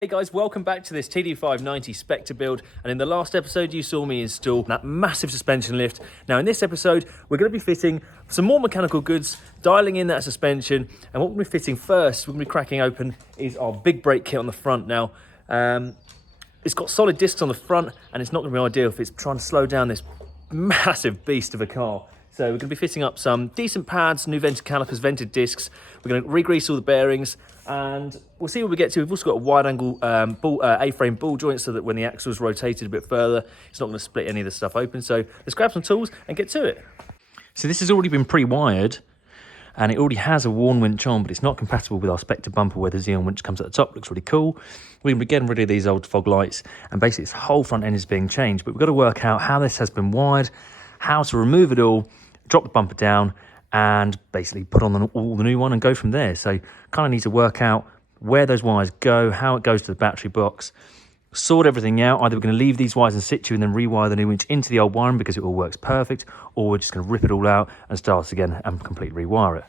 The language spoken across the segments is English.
Hey guys, welcome back to this TD590 Spectre build, and in the last episode you saw me install that massive suspension lift. Now in this episode we're going to be fitting some more mechanical goods, dialing in that suspension, and what we're going to be fitting first, we're going to be cracking open, is our big brake kit on the front. Now it's got solid discs on the front and it's not going to be ideal if it's trying to slow down this massive beast of a car. So we're going to be fitting up some decent pads, new vented calipers, vented discs. We're going to re-grease all the bearings and we'll see what we get to. We've also got a wide angle A-frame ball joint so that when the axle's rotated a bit further, it's not going to split any of the stuff open. So let's grab some tools and get to it. So this has already been pre-wired and it already has a worn winch on, but it's not compatible with our Spectre bumper where the Xeon winch comes at the top. Looks really cool. We're going to be getting rid of these old fog lights and basically this whole front end is being changed, but we've got to work out how this has been wired, how to remove it all, drop the bumper down and basically put on all the new one and go from there. So kind of need to work out where those wires go, how it goes to the battery box, sort everything out. Either we're going to leave these wires in situ and then rewire the new winch into the old wiring because it all works perfect, or we're just going to rip it all out and start again and completely rewire it.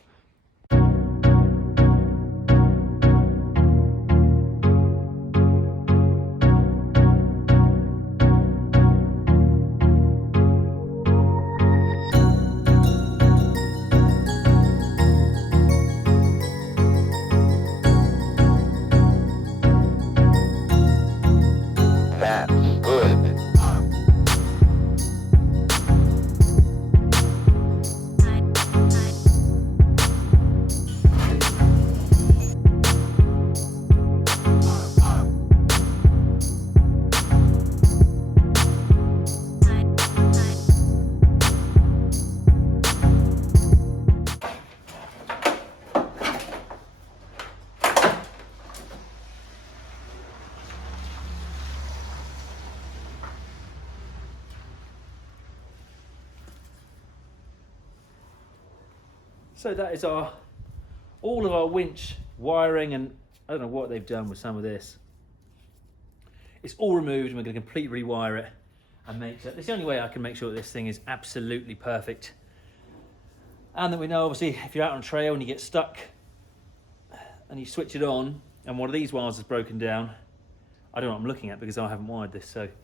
So that is all of our winch wiring, and I don't know what they've done with some of this. It's all removed and we're going to completely rewire it and make it. It's the only way I can make sure that this thing is absolutely perfect. And that we know, obviously, if you're out on trail and you get stuck and you switch it on and one of these wires is broken down, I don't know what I'm looking at because I haven't wired this, so it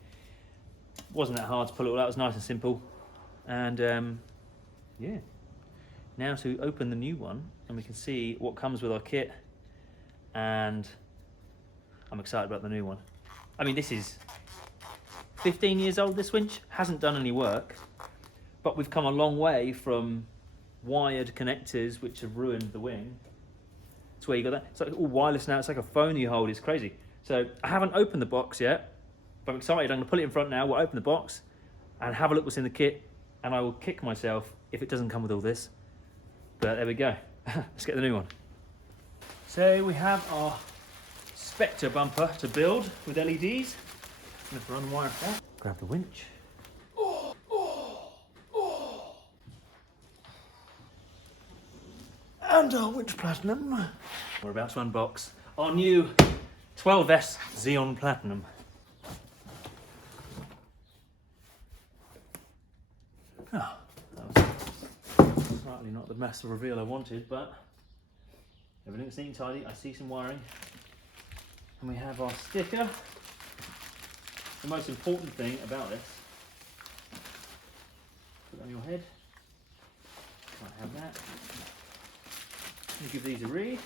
wasn't that hard to pull it all out. It was nice and simple. And yeah. Now to open the new one and we can see what comes with our kit, and I'm excited about the new one. I mean, this is 15 years old, this winch, hasn't done any work, but we've come a long way from wired connectors which have ruined the wing to where you got that. It's like all wireless now, it's like a phone you hold, it's crazy. So I haven't opened the box yet, but I'm excited. I'm gonna put it in front now, we'll open the box and have a look what's in the kit, and I will kick myself if it doesn't come with all this. But there we go. Let's get the new one. So we have our Spectre bumper to build with LEDs. I'm going to unwire that. Grab the winch. And our winch platinum. We're about to unbox our new 12S Xeon Platinum. Oh, slightly not the massive reveal I wanted, but everything's neat and tidy. I see some wiring. And we have our sticker. The most important thing about this, put it on your head. Might have that. You give these a read.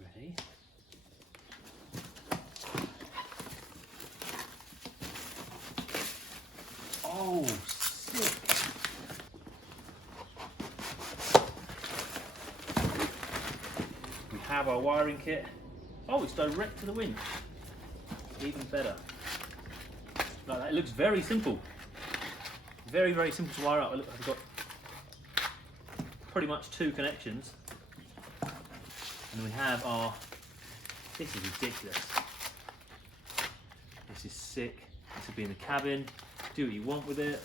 Ready? Oh, sick. We have our wiring kit. Oh, it's direct to the winch. Even better. Like that. It looks very simple. Very, very simple to wire up. I've got pretty much 2 connections. And we have our, this is ridiculous. This is sick. This will be in the cabin. Do what you want with it.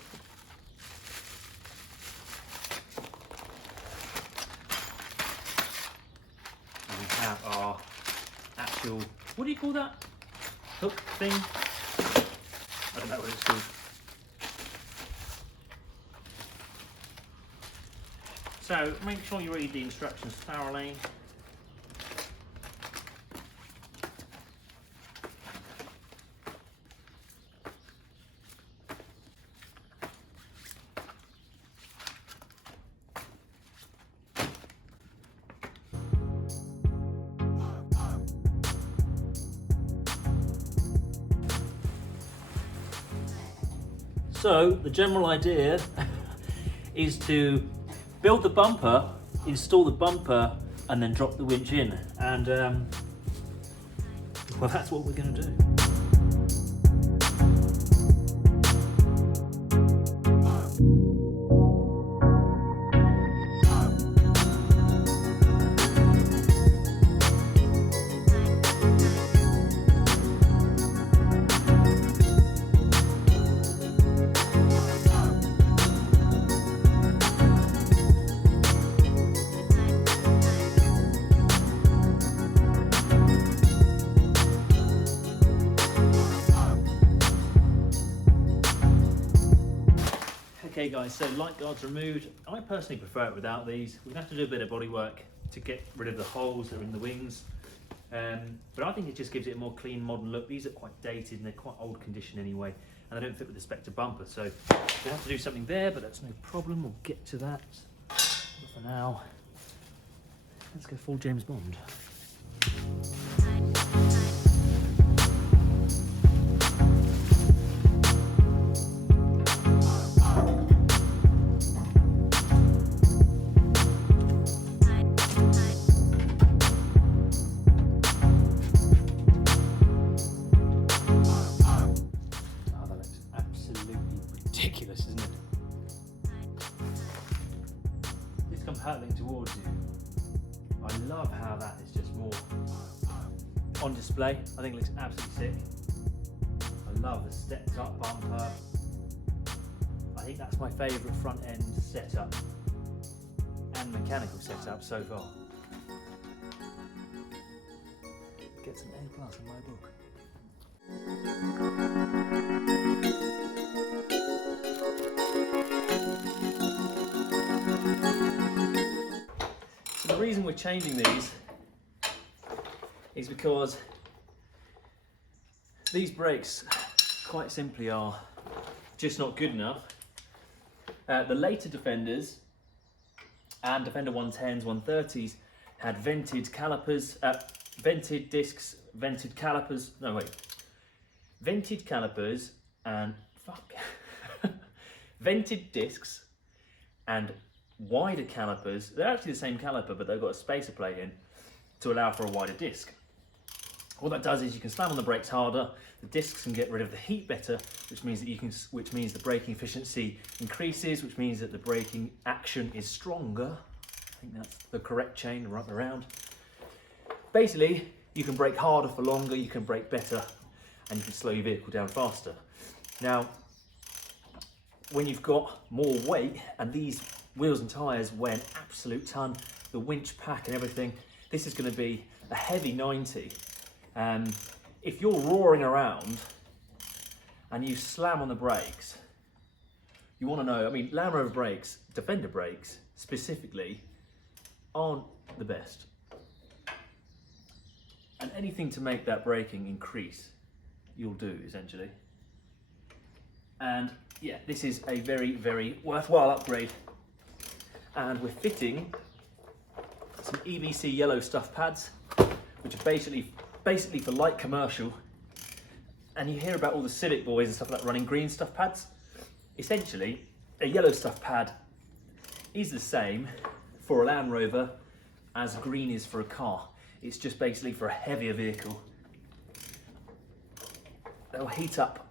And we have our actual, what do you call that? Hook thing? I don't know what it's called. So make sure you read the instructions thoroughly. So the general idea is to build the bumper, install the bumper, and then drop the winch in. And well, that's what we're going to do. Okay guys, so light guards removed. I personally prefer it without these. We're going to have to do a bit of body work to get rid of the holes that are in the wings. But I think it just gives it a more clean, modern look. These are quite dated and they're quite old condition anyway, and they don't fit with the Spectre bumper. So we'll have to do something there, but that's no problem. We'll get to that. But for now, let's go full James Bond. Ridiculous, isn't it? It's come hurtling towards you. I love how that is just more on display. I think it looks absolutely sick. I love the stepped up bumper. I think that's my favourite front end setup and mechanical setup so far. Get some A+ in my book. The reason we're changing these is because these brakes quite simply are just not good enough. The later Defenders and Defender 110s, 130s had vented calipers, vented discs, vented calipers, no wait, vented calipers and, vented discs and wider calipers. They're actually the same caliper, but they've got a spacer plate in to allow for a wider disc. What that does is you can slam on the brakes harder, the discs can get rid of the heat better, which means that which means the braking efficiency increases, which means that the braking action is stronger. I think that's the correct chain right around. Basically, you can brake harder for longer, you can brake better, and you can slow your vehicle down faster. Now, when you've got more weight and these wheels and tyres weigh an absolute ton, the winch pack and everything, this is going to be a heavy 90. If you're roaring around and you slam on the brakes, you want to know, I mean, Land Rover brakes, Defender brakes specifically, aren't the best. And anything to make that braking increase, you'll do essentially. And yeah, this is a very, very worthwhile upgrade. And we're fitting some EBC yellow stuff pads, which are basically for light commercial. And you hear about all the Civic boys and stuff like that running green stuff pads. Essentially, a yellow stuff pad is the same for a Land Rover as green is for a car. It's just basically for a heavier vehicle. They'll heat up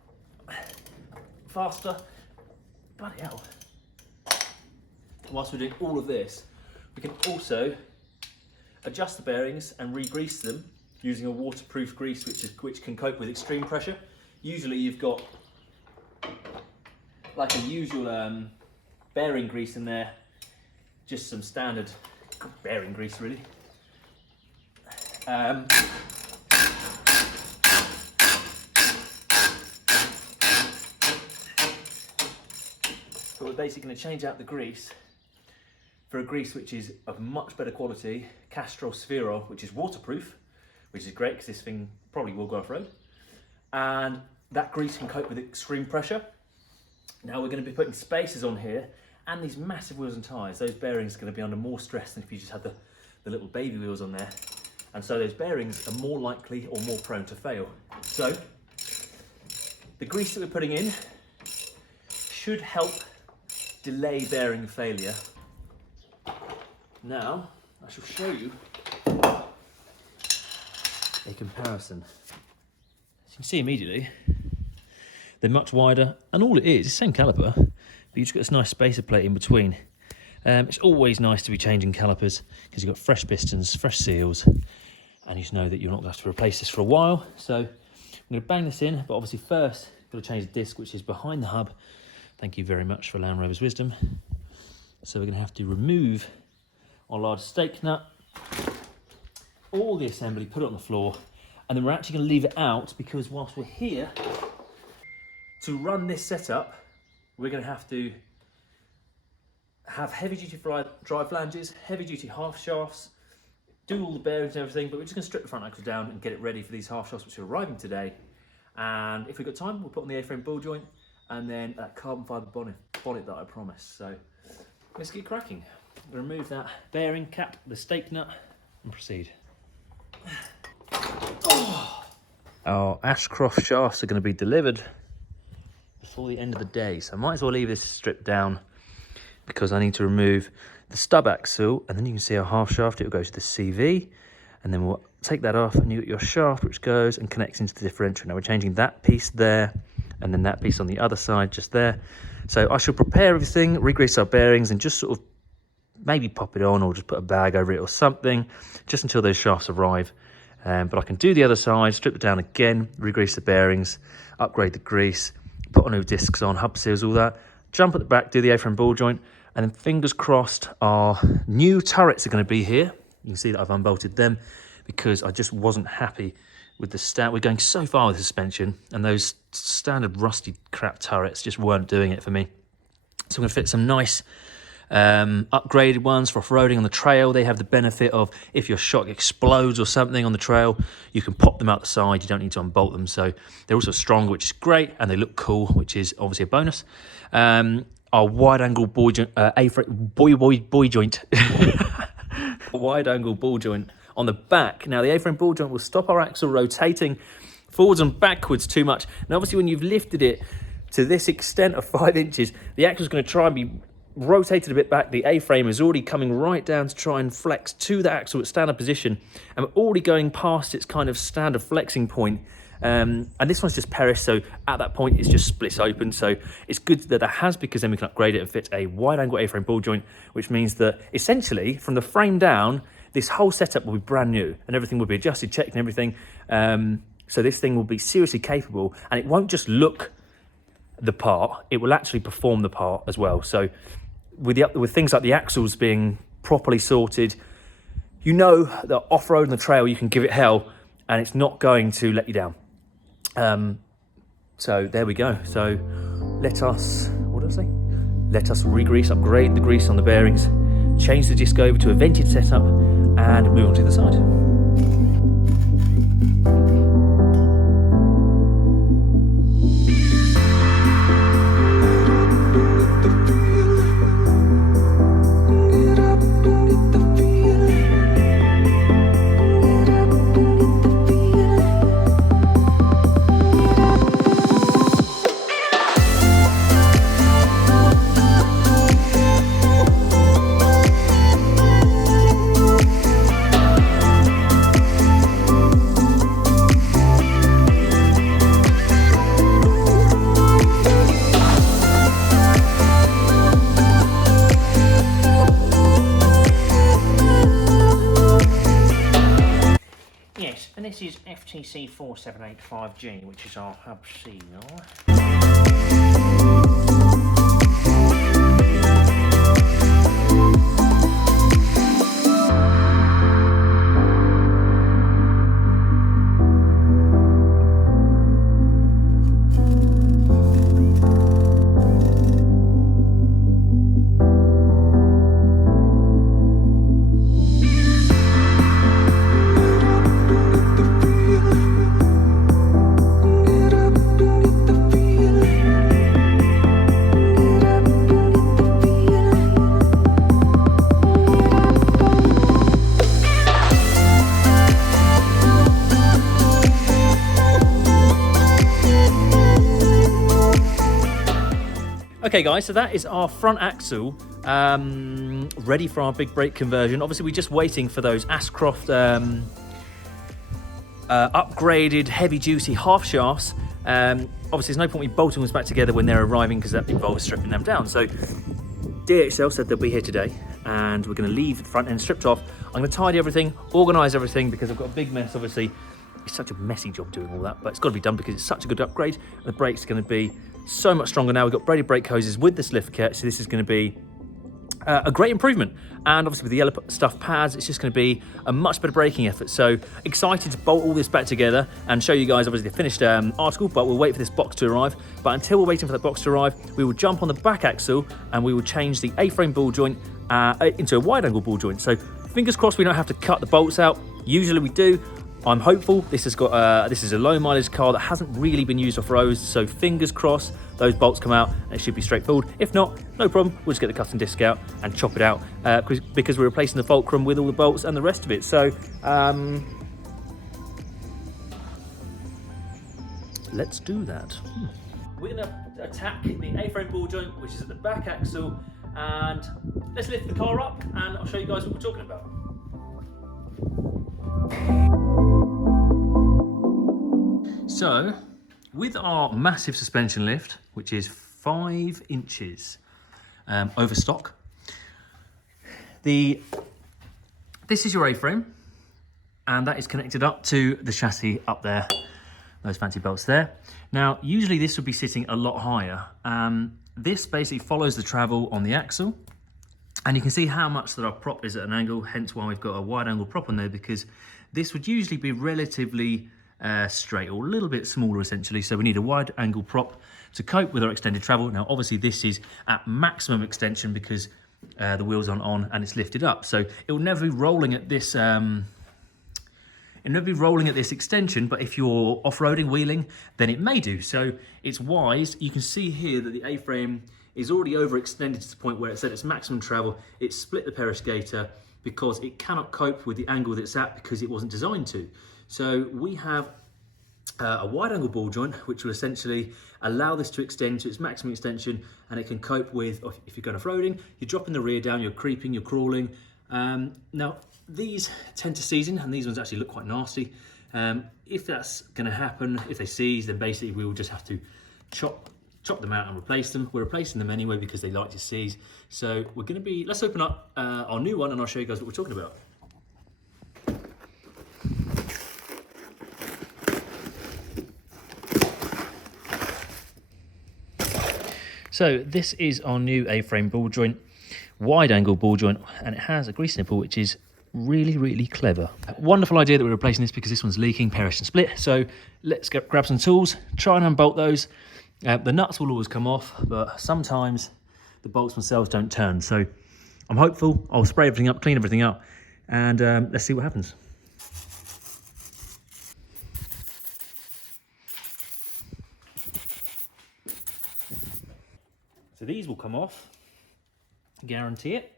faster. Bloody hell. Whilst we're doing all of this, we can also adjust the bearings and re-grease them using a waterproof grease which can cope with extreme pressure. Usually you've got like a usual bearing grease in there, just some standard bearing grease really. But we're basically going to change out the grease for a grease which is of much better quality, Castrol Spherol, which is waterproof, which is great because this thing probably will go off-road. And that grease can cope with extreme pressure. Now we're going to be putting spacers on here and these massive wheels and tyres. Those bearings are going to be under more stress than if you just had the little baby wheels on there. And so those bearings are more likely or more prone to fail. So the grease that we're putting in should help delay bearing failure. Now I shall show you a comparison. As you can see immediately, they're much wider, and all it is the same caliper, but you've just got this nice spacer plate in between. It's always nice to be changing calipers because you've got fresh pistons, fresh seals, and you just know that you're not going to have to replace this for a while. So I'm going to bang this in, but obviously first I've got to change the disc which is behind the hub. Thank you very much for Land Rover's wisdom. So we're going to have to remove our large stake nut, all the assembly, put it on the floor, and then we're actually going to leave it out because whilst we're here, to run this setup, we're going to have heavy-duty drive flanges, heavy-duty half shafts, do all the bearings and everything, but we're just going to strip the front axle down and get it ready for these half shafts which are arriving today. And if we've got time, we'll put on the A-frame ball joint and then that carbon fibre bonnet that I promised. So let's get cracking. Remove that bearing cap, the stake nut, and proceed. Oh. Our Ashcroft shafts are going to be delivered before the end of the day, so I might as well leave this stripped down because I need to remove the stub axle, and then you can see our half shaft. It will go to the CV, and then we'll take that off, and you got your shaft which goes and connects into the differential. Now we're changing that piece there, and then that piece on the other side just there. So I shall prepare everything, re-grease our bearings, and just sort of maybe pop it on or just put a bag over it or something, just until those shafts arrive. But I can do the other side, strip it down again, re-grease the bearings, upgrade the grease, put on new discs on, hub seals, all that, jump at the back, do the A-frame ball joint, and then fingers crossed our new turrets are going to be here. You can see that I've unbolted them because I just wasn't happy with the stand. We're going so far with the suspension, and those standard rusty crap turrets just weren't doing it for me. So I'm going to fit some nice upgraded ones for off-roading on the trail. They have the benefit of if your shock explodes or something on the trail, you can pop them out the side. You don't need to unbolt them. So they're also stronger, which is great, and they look cool, which is obviously a bonus. Our wide-angle boy joint, boy joint, wide-angle ball joint on the back. Now the A-frame ball joint will stop our axle rotating forwards and backwards too much. Now obviously when you've lifted it to this extent of 5 inches, the axle's going to try and be rotated a bit back. The A-frame is already coming right down to try and flex to the axle at standard position, and we're already going past its kind of standard flexing point. And this one's just perished, so at that point it's just splits open. So it's good that has, because then we can upgrade it and fit a wide angle A-frame ball joint, which means that essentially from the frame down, this whole setup will be brand new and everything will be adjusted, checked and everything. So this thing will be seriously capable, and it won't just look the part, it will actually perform the part as well. So with things like the axles being properly sorted, you know that off-road on the trail you can give it hell and it's not going to let you down. So there we go. So let us re-grease, upgrade the grease on the bearings, change the disc over to a vented setup and move on to the side. And this is FTC 4785G, which is our hub seal. Okay guys, so that is our front axle ready for our big brake conversion. Obviously we're just waiting for those Ashcroft upgraded heavy duty half shafts. Obviously there's no point me bolting them back together when they're arriving because that involves stripping them down. So DHL said they'll be here today and we're going to leave the front end stripped off. I'm going to tidy everything, organise everything because I've got a big mess. Obviously it's such a messy job doing all that, but it's got to be done because it's such a good upgrade. The brakes are going to be so much stronger now. We've got braided brake hoses with this lift kit, so this is going to be a great improvement. And obviously with the yellow stuff pads, it's just going to be a much better braking effort. So excited to bolt all this back together and show you guys obviously the finished article, but we'll wait for this box to arrive. But until we're waiting for that box to arrive, we will jump on the back axle and we will change the A-frame ball joint into a wide angle ball joint. So fingers crossed we don't have to cut the bolts out. Usually we do. I'm hopeful. This has got this is a low mileage car that hasn't really been used off roads, so fingers crossed those bolts come out and it should be straightforward. If not, no problem, we'll just get the custom disc out and chop it out because we're replacing the fulcrum with all the bolts and the rest of it. So let's do that. We're going to attack the A-frame ball joint, which is at the back axle, and let's lift the car up and I'll show you guys what we're talking about. So, with our massive suspension lift, which is 5 inches over stock, this is your A-frame, and that is connected up to the chassis up there, those fancy bolts there. Now, usually this would be sitting a lot higher. This basically follows the travel on the axle, and you can see how much that our prop is at an angle, hence why we've got a wide angle prop on there, because this would usually be relatively straight or a little bit smaller essentially, so we need a wide angle prop to cope with our extended travel. Now obviously this is at maximum extension because the wheels aren't on and it's lifted up, so it will never be rolling at this extension, but if you're off-roading, wheeling, then it may do. So it's wise. You can see here that the A-frame is already overextended to the point where it's at its maximum travel. It's split the periscator because it cannot cope with the angle that it's at because it wasn't designed to. So we have a wide angle ball joint, which will essentially allow this to extend to its maximum extension, and it can cope with, if you're going off-roading, you're dropping the rear down, you're creeping, you're crawling. Now, these tend to season, and these ones actually look quite nasty. If that's going to happen, if they seize, then basically we will just have to chop them out and replace them. We're replacing them anyway because they like to seize. So we're going to be, let's open up our new one and I'll show you guys what we're talking about. So this is our new A-frame ball joint, wide angle ball joint, and it has a grease nipple, which is really, really clever. Wonderful idea that we're replacing this because this one's leaking, perished and split. So let's grab some tools, try and unbolt those. The nuts will always come off, but sometimes the bolts themselves don't turn. So I'm hopeful. I'll spray everything up, clean everything up, and let's see what happens. So these will come off, guarantee it.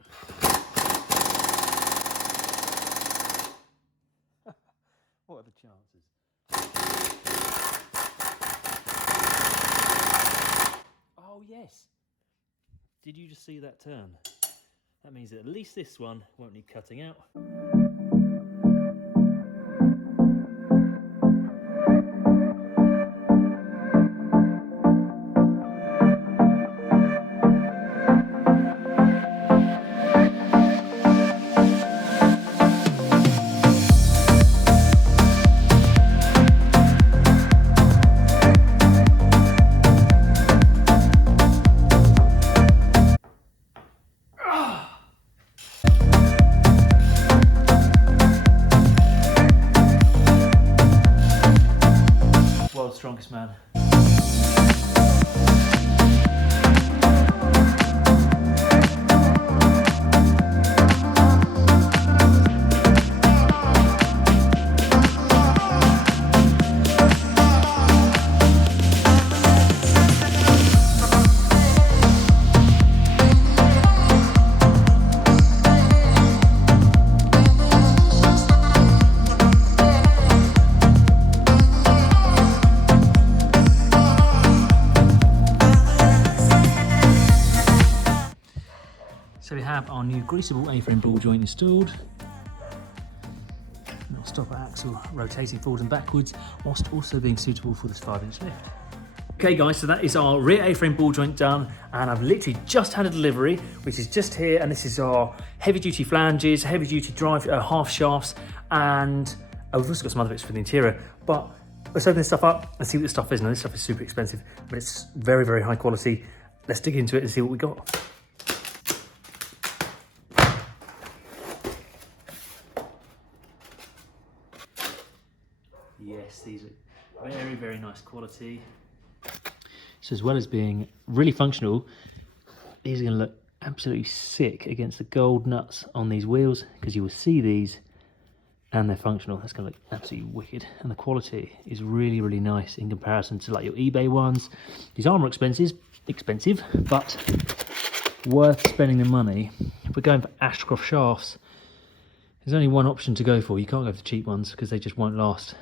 What are the chances? Oh yes, did you just see that turn? That means that at least this one won't need cutting out. Strongest man. have our new greasable A-frame ball joint installed. It'll stop our axle rotating forward and backwards, whilst also being suitable for this 5-inch lift. Okay guys, so that is our rear A-frame ball joint done, and I've literally just had a delivery, which is just here, and this is our heavy-duty flanges, heavy-duty drive half shafts, and we've also got some other bits for the interior. But let's open this stuff up and see what this stuff is. Now, this stuff is super expensive, but it's very, very high quality. Let's dig into it and see what we got. Yes, these are very, very nice quality. So as well as being really functional, these are going to look absolutely sick against the gold nuts on these wheels, because you will see these and they're functional. That's going to look absolutely wicked, and the quality is really, really nice in comparison to like your eBay ones. These are more expensive, but worth spending the money. If we're going for Ashcroft shafts, there's only one option to go for. You can't go for the cheap ones because they just won't last.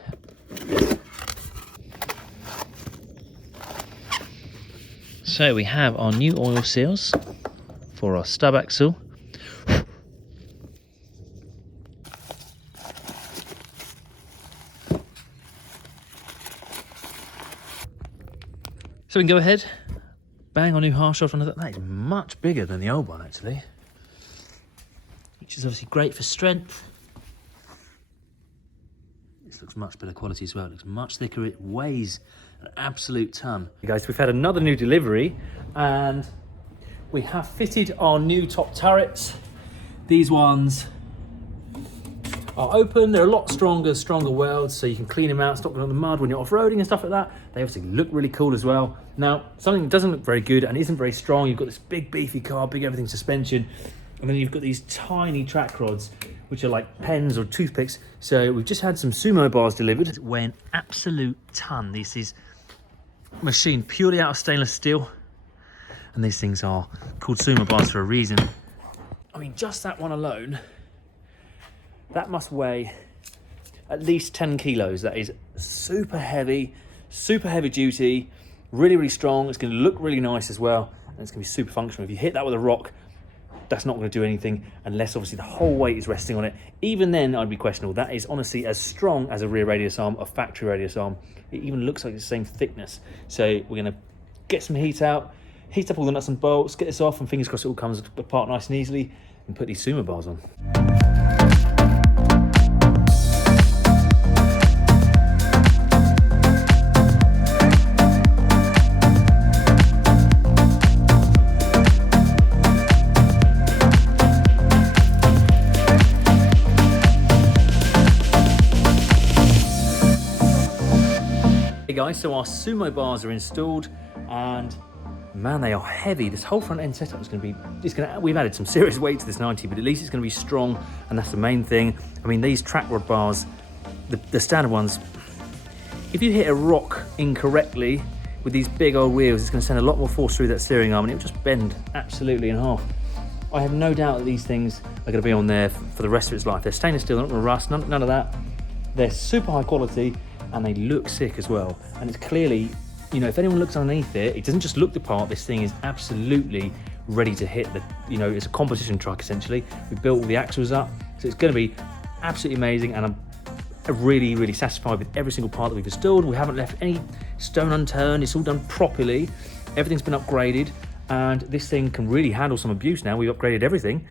So we have our new oil seals for our stub axle. So we can go ahead, bang our new half shaft on that. That is much bigger than the old one actually, which is obviously great for strength. This looks much better quality as well. It looks much thicker. It weighs an absolute ton. Hey guys, we've had another new delivery, and we have fitted our new top turrets. These ones are open. They're a lot stronger welds, so you can clean them out, stop them on the mud when you're off-roading and stuff like that. They obviously look really cool as well. Now, something that doesn't look very good and isn't very strong, you've got this big beefy car, big everything suspension, and then you've got these tiny track rods, which are like pens or toothpicks. So we've just had some sumo bars delivered. Weigh an absolute ton. This is machined purely out of stainless steel, and these things are called sumo bars for a reason. I mean, just that one alone, that must weigh at least 10 kilos. That is super heavy duty, really, really strong. It's going to look really nice as well, and it's going to be super functional. If you hit that with a rock, that's not going to do anything unless obviously the whole weight is resting on it. Even then, I'd be questionable. That is honestly as strong as a rear radius arm, a factory radius arm. It even looks like it's the same thickness. So we're going to get some heat out, heat up all the nuts and bolts, get this off, and fingers crossed it all comes apart nice and easily, and put these sumo bars on. Hey guys, so our sumo bars are installed, and man, they are heavy. This whole front end setup is going to be, we've added some serious weight to this 90, but at least it's going to be strong, and that's the main thing. I mean, these track rod bars, the standard ones, if you hit a rock incorrectly with these big old wheels, it's going to send a lot more force through that steering arm, and it'll just bend absolutely in half. I have no doubt that these things are going to be on there for the rest of its life. They're stainless steel, they're not going to rust, none of that. They're super high quality, and they look sick as well. And it's clearly, you know, if anyone looks underneath it, it doesn't just look the part. This thing is absolutely ready to hit the, you know, it's a competition truck essentially. We built all the axles up, so it's going to be absolutely amazing, and I'm really, really satisfied with every single part that we've installed. We haven't left any stone unturned. It's all done properly. Everything's been upgraded, and this thing can really handle some abuse now. We've upgraded everything.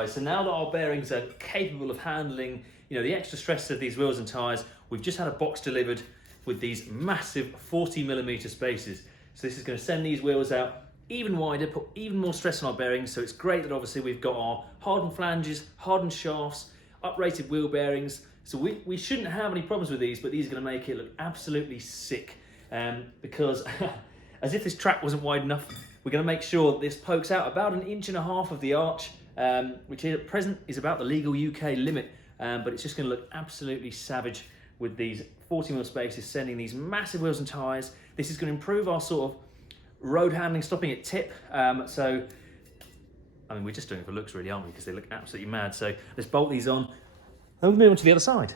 guys, so now that our bearings are capable of handling, you know, the extra stress of these wheels and tyres, we've just had a box delivered with these massive 40mm spacers. So this is going to send these wheels out even wider, put even more stress on our bearings. So it's great that obviously we've got our hardened flanges, hardened shafts, uprated wheel bearings. So we shouldn't have any problems with these, but these are going to make it look absolutely sick. Because as if this track wasn't wide enough, we're going to make sure that this pokes out about 1.5 inches of the arch, which at present is about the legal UK limit, but it's just going to look absolutely savage with these 40mm spacers sending these massive wheels and tyres. This is going to improve our sort of road handling, stopping at tip. So, I mean, we're just doing it for looks really, aren't we? Because they look absolutely mad. So let's bolt these on and we'll move on to the other side.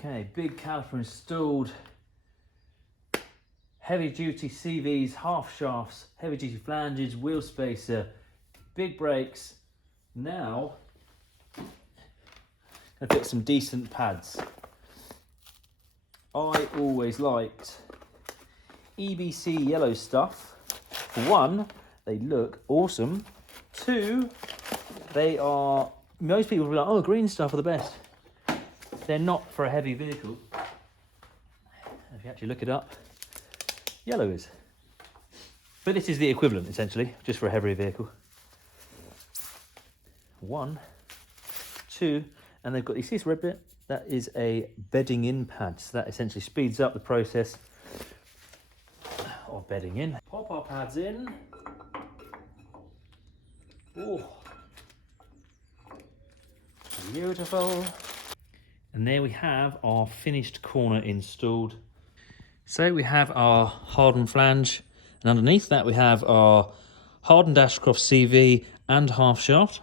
Okay, big caliper installed, heavy duty CVs, half shafts, heavy duty flanges, wheel spacer, big brakes. Now, I'm gonna fit some decent pads. I always liked EBC yellow stuff. For one, they look awesome. Two, they are, most people will be like, oh, green stuff are the best. They're not for a heavy vehicle. If you actually look it up, yellow is. But this is the equivalent, essentially, just for a heavier vehicle. 1, 2, and they've got, you see this red bit? That is a bedding in pad. So that essentially speeds up the process of bedding in. Pop our pads in. Oh, beautiful. And there we have our finished corner installed. So we have our hardened flange, and underneath that we have our hardened Ashcroft CV and half shaft.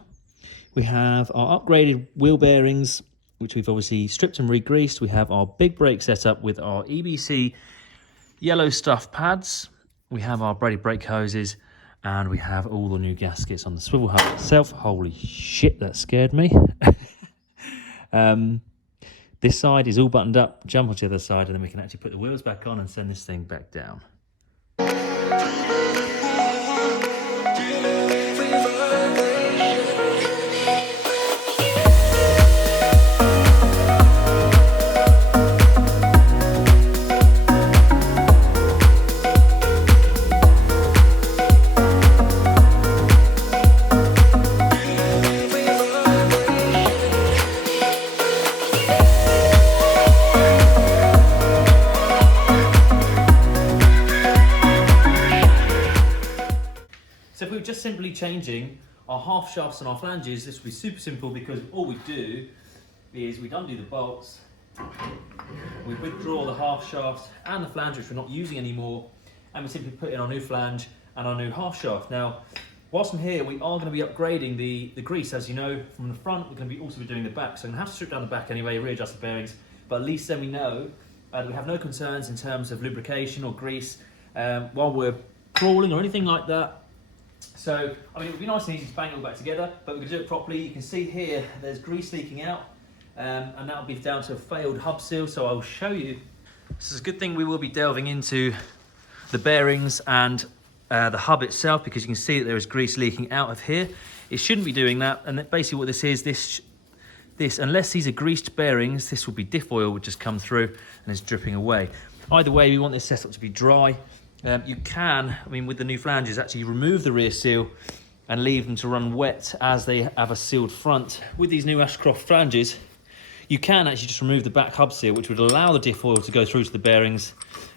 We have our upgraded wheel bearings, which we've obviously stripped and re-greased. We have our big brake setup with our EBC yellow stuff pads. We have our braided brake hoses, and we have all the new gaskets on the swivel hub itself. Holy shit, that scared me. This side is all buttoned up, jump onto the other side, and then we can actually put the wheels back on and send this thing back down. So if we were just simply changing our half shafts and our flanges, this would be super simple, because all we do is we'd undo the bolts, we withdraw the half shafts and the flange, which we're not using anymore, and we simply put in our new flange and our new half shaft. Now, whilst I'm here, we are going to be upgrading the grease, as you know, from the front. We're going to be also be doing the back, so I'm going to have to strip down the back anyway, readjust the bearings, but at least then we know we have no concerns in terms of lubrication or grease while we're crawling or anything like that. So, I mean, it would be nice and easy to bang it all back together, but we're going to do it properly. You can see here, there's grease leaking out, and that'll be down to a failed hub seal, so I'll show you. This is a good thing we will be delving into the bearings and the hub itself, because you can see that there is grease leaking out of here. It shouldn't be doing that, and basically what this is, this, unless these are greased bearings, this will be diff oil would just come through and is dripping away. Either way, we want this setup to be dry. You can, I mean, with the new flanges, actually remove the rear seal and leave them to run wet as they have a sealed front. With these new Ashcroft flanges, you can actually just remove the back hub seal, which would allow the diff oil to go through to the bearings,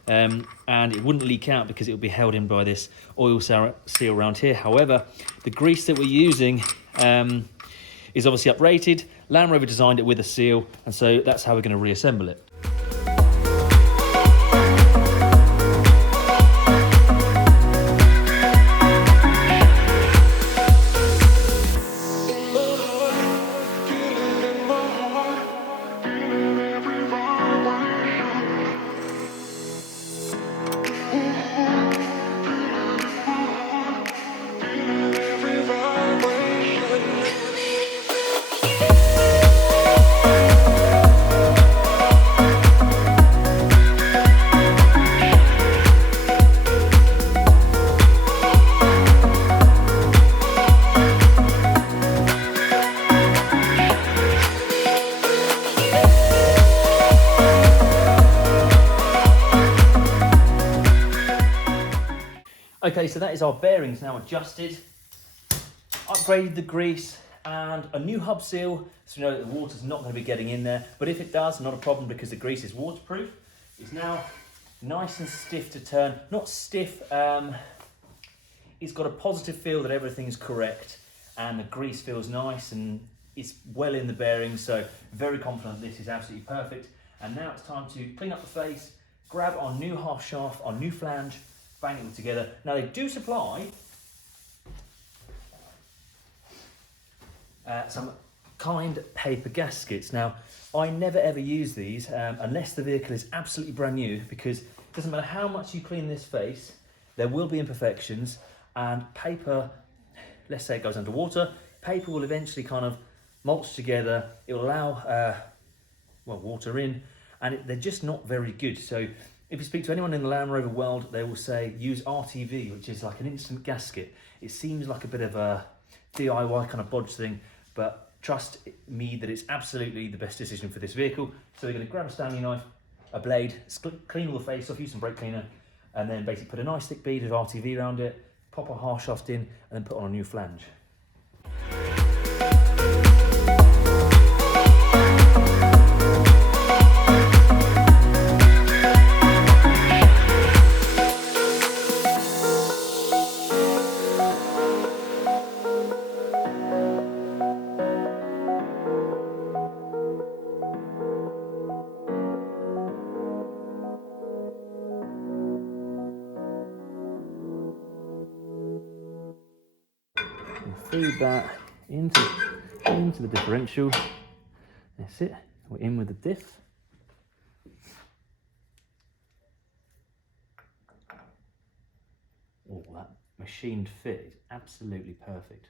and it wouldn't leak out because it would be held in by this oil seal around here. However, the grease that we're using is obviously uprated. Land Rover designed it with a seal, and so that's how we're going to reassemble it. Okay, so that is our bearings now adjusted. Upgraded the grease and a new hub seal, so we know that the water's not going to be getting in there. But if it does, not a problem because the grease is waterproof. It's now nice and stiff to turn. Not stiff, it's got a positive feel that everything is correct, and the grease feels nice and it's well in the bearings, so very confident this is absolutely perfect. And now it's time to clean up the face, grab our new half shaft, our new flange, bang it all together. Now they do supply some kind paper gaskets. Now I never ever use these unless the vehicle is absolutely brand new, because it doesn't matter how much you clean this face, there will be imperfections, and paper, let's say it goes underwater, paper will eventually kind of mulch together. It will allow water in, and they're just not very good. So if you speak to anyone in the Land Rover world, they will say use RTV, which is like an instant gasket. It seems like a bit of a DIY kind of bodge thing, but trust me that it's absolutely the best decision for this vehicle. So we're going to grab a Stanley knife, a blade, clean all the face off, use some brake cleaner, and then basically put a nice thick bead of RTV around it, pop a half shaft in, and then put on a new flange. Feed that into the differential. That's it. We're in with the diff. Oh, that machined fit is absolutely perfect.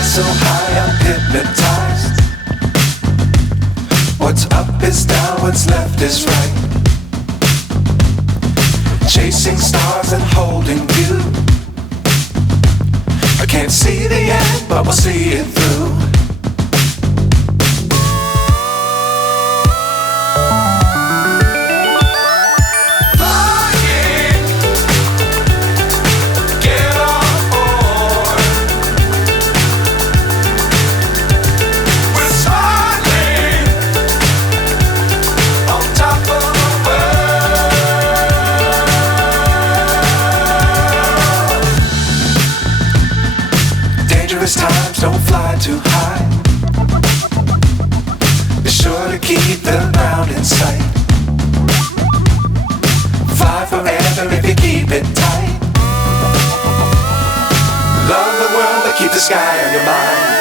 So high I'm hypnotized. What's up is down, what's left is right. Chasing stars and holding you. I can't see the end, but we'll see it through. Times don't fly too high. Be sure to keep the ground in sight. Fly forever if you keep it tight. Love the world but keep the sky on your mind.